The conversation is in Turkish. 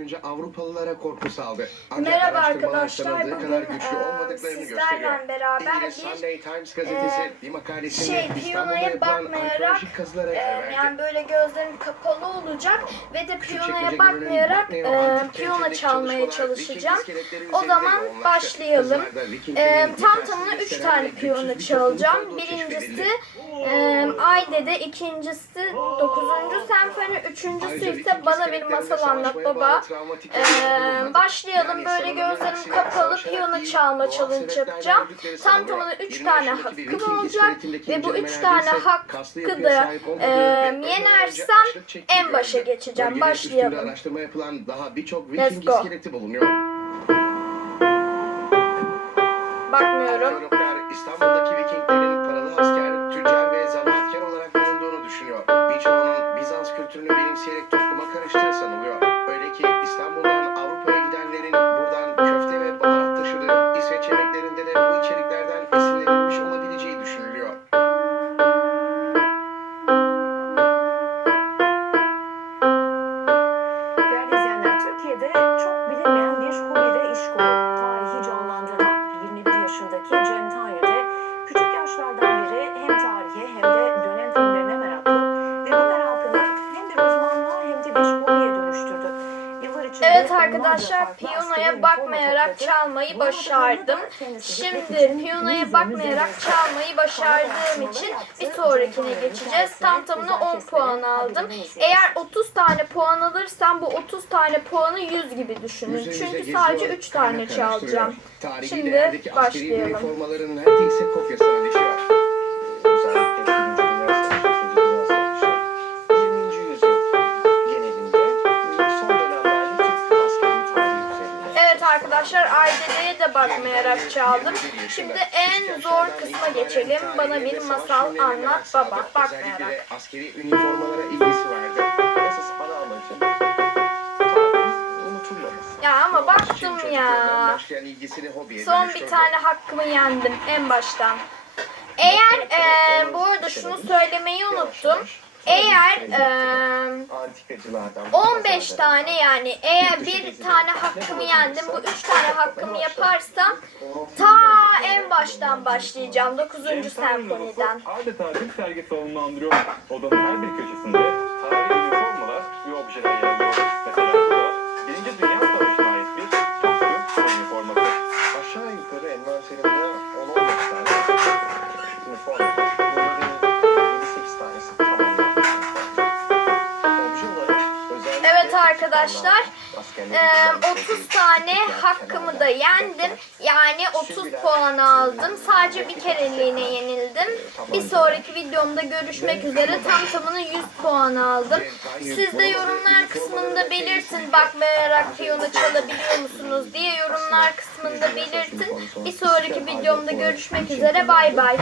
boyunca Avrupalılara korku saldı. Merhaba araştırmalar arkadaşlar. Bugün kadar güçlü e, sizlerle beraber bir Sunday Times gazetesi e, bir makalesinde şey piyanoya bakmayarak e, yani böyle gözlerim kapalı olacak ve de piyanoya bakmayarak e, piyano çalmaya çalışacağım. O zaman başlayalım. E, tam tamına 3 gösteren tane piyano çalacağım. Birincisi e, Ayde'de, ikincisi 9. senfoni, üçüncüsü ise bana bir masal anlat baba. Ee, başlayalım. Böyle gözlerim kapalı piyano çalma challenge yapacağım. Tam tamına 3 20 tane hakkım olacak ve bu 3 incelemelerde tane hakkı da e, yenersem en başa geçeceğim. Başlayalım. araştırma yapılan daha birçok Viking iskeleti bulunuyor. Bakmıyorum. İstanbul'daki Vikinglerin paralı asker, tüccar ve zanaatkar olarak bulunduğunu düşünüyor. Birçoğunun Bizans kültürünü benimseyerek Evet arkadaşlar piyanoya bakmayarak çalmayı başardım. Şimdi piyanoya bakmayarak çalmayı başardığım için bir sonrakine geçeceğiz. Tam tamına 10 puan aldım. Eğer 30 tane puan alırsam bu 30 tane puanı 100 gibi düşünün. Çünkü sadece 3 tane çalacağım. Şimdi başlayalım. Arkadaşlar Aydede'ye de bakmayarak çaldım. Şimdi en zor kısma geçelim. Bana bir masal anlat baba. Bakmayarak. Askeri üniformalara ilgisi vardı. Esas ana amacı. Ya ama baktım ya. Son bir tane hakkımı yendim en baştan. Eğer eee, bu arada şunu söylemeyi unuttum. Eğer antikacılardan 15 tane yani eğer bir tane hakkımı yendim bu 3 tane hakkımı yaparsam ta en baştan başlayacağım 9. senfoniden. Adeta bir sergi salonunu andırıyor. Odanın her bir köşesinde tarihi üniformalar ve objeler yer alıyor. Mesela arkadaşlar kullandığı 30 tane hakkımı da yendim. Yani 30 puan aldım. Sadece bir kereliğine yenildim. Bir sonraki videomda görüşmek üzere tam tamına 100 puan aldım. Siz de yorumlar kısmında belirtin bakmayarak piyano çalabiliyor musunuz diye yorumlar kısmında belirtin. Bir sonraki videomda görüşmek üzere bay bay.